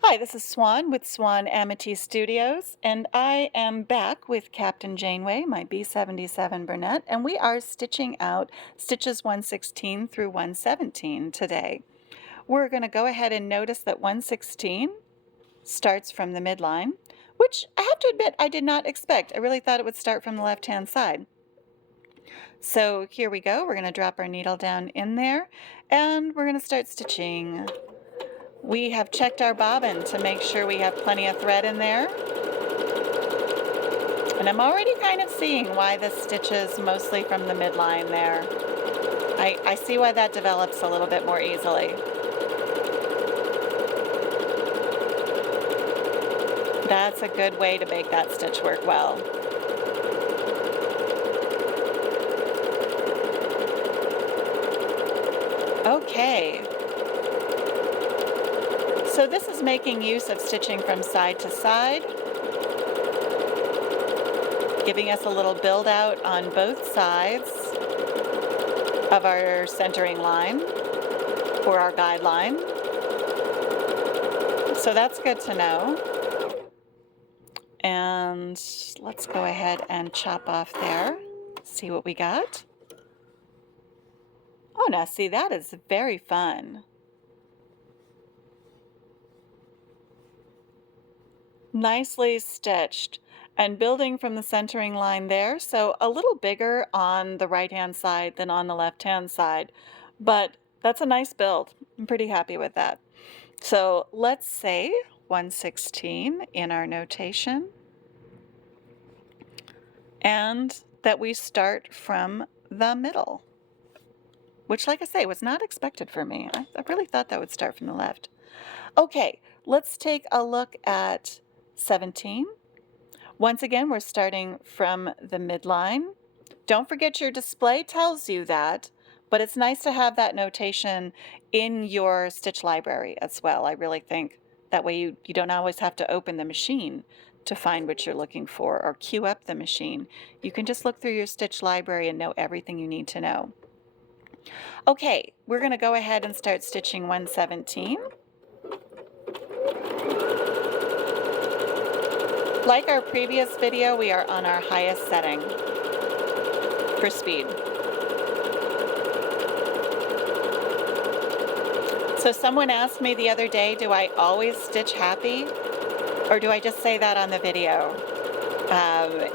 Hi, this is Swan with Swan Amity Studios, and I am back with Captain Janeway, my B-77 Bernette, and we are stitching out stitches 116 through 117 today. We're going to go ahead and notice that 116 starts from the midline, which I have to admit I did not expect. I really thought it would start from the left-hand side. So here we go. We're going to drop our needle down in there, and we're going to start stitching. We have checked our bobbin to make sure we have plenty of thread in there. And I'm already kind of seeing why this stitches mostly from the midline there. I see why that develops a little bit more easily. That's a good way to make that stitch work well. Okay. So this is making use of stitching from side to side, giving us a little build out on both sides of our centering line or our guideline. So that's good to know. And let's go ahead and chop off there, see what we got. Oh, now see, that is very fun. Nicely stitched and building from the centering line there, so a little bigger on the right-hand side than on the left-hand side, but that's a nice build. I'm pretty happy with that. So let's say 116 in our notation, and that we start from the middle, which, like I say, was not expected for me. I really thought that would start from the left. Okay, let's take a look at 17. Once again, we're starting from the midline. Don't forget your display tells you that, but it's nice to have that notation in your stitch library as well. I really think that way you don't always have to open the machine to find what you're looking for or queue up the machine. You can just look through your stitch library and know everything you need to know. Okay, we're going to go ahead and start stitching 117. Like our previous video, we are on our highest setting for speed. So someone asked me the other day, do I always stitch happy? Or do I just say that on the video?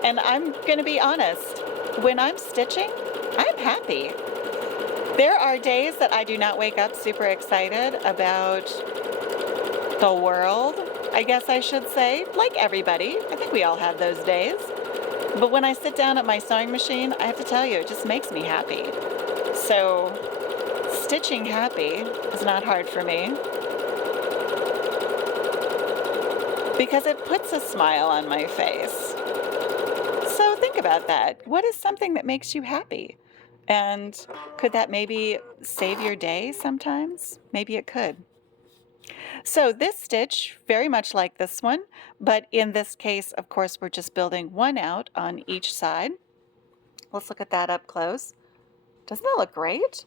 And I'm going to be honest, when I'm stitching, I'm happy. There are days that I do not wake up super excited about the world, I guess I should say, like everybody. I think we all have those days. But when I sit down at my sewing machine, I have to tell you, it just makes me happy. So stitching happy is not hard for me because it puts a smile on my face. So think about that. What is something that makes you happy? And could that maybe save your day sometimes? Maybe it could. So this stitch, very much like this one, but in this case, of course, we're just building one out on each side. Let's look at that up close. Doesn't that look great?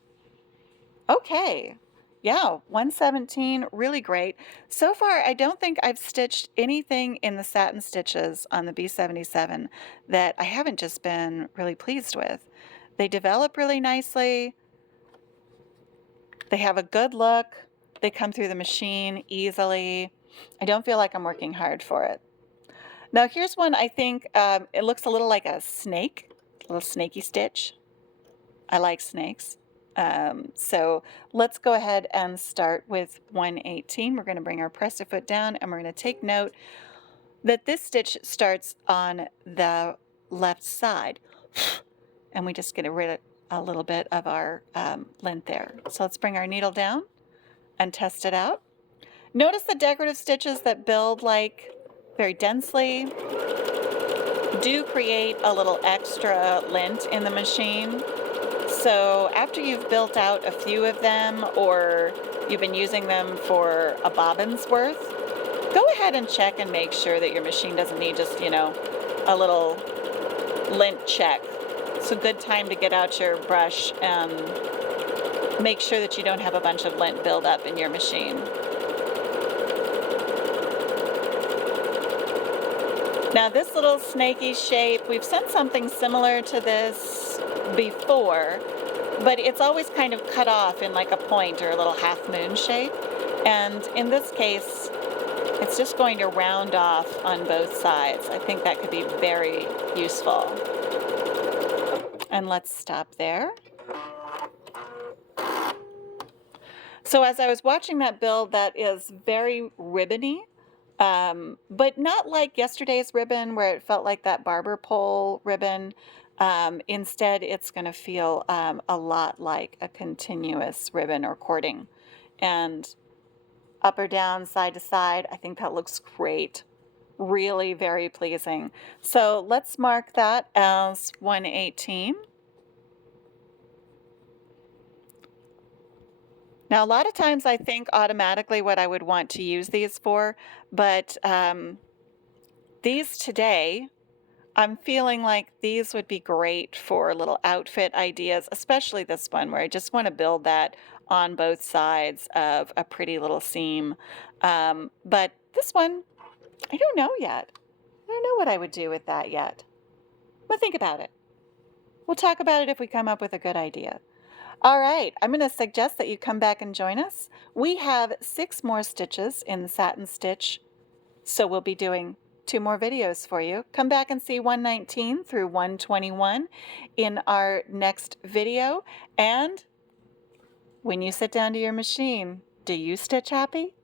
Okay. Yeah, 117, really great. So far, I don't think I've stitched anything in the satin stitches on the B-77 that I haven't just been really pleased with. They develop really nicely. They have a good look. They come through the machine easily. I don't feel like I'm working hard for it. Now here's one I think it looks a little like a snake, a little snaky stitch. I like snakes. So let's go ahead and start with 118. We're going to bring our presser foot down and we're going to take note that this stitch starts on the left side. And we just get rid of a little bit of our lint there. So let's bring our needle down and test it out. Notice the decorative stitches that build like very densely do create a little extra lint in the machine. So after you've built out a few of them or you've been using them for a bobbin's worth, go ahead and check and make sure that your machine doesn't need just, a little lint check. It's a good time to get out your brush and make sure that you don't have a bunch of lint build up in your machine. Now this little snaky shape, we've sent something similar to this before, but it's always kind of cut off in like a point or a little half moon shape. And in this case, it's just going to round off on both sides. I think that could be very useful. And let's stop there. So as I was watching that build, that is very ribbony, but not like yesterday's ribbon where it felt like that barber pole ribbon. Instead, it's going to feel a lot like a continuous ribbon or cording. And up or down, side to side, I think that looks great. Really very pleasing. So let's mark that as 118. Now, a lot of times I think automatically what I would want to use these for, but these today, I'm feeling like these would be great for little outfit ideas, especially this one where I just want to build that on both sides of a pretty little seam. But this one, I don't know yet. I don't know what I would do with that yet. But think about it. We'll talk about it if we come up with a good idea. All right, I'm going to suggest that you come back and join us. We have 6 more stitches in the satin stitch, so we'll be doing 2 more videos for you. Come back and see 119 through 121 in our next video. And when you sit down to your machine, do you stitch happy?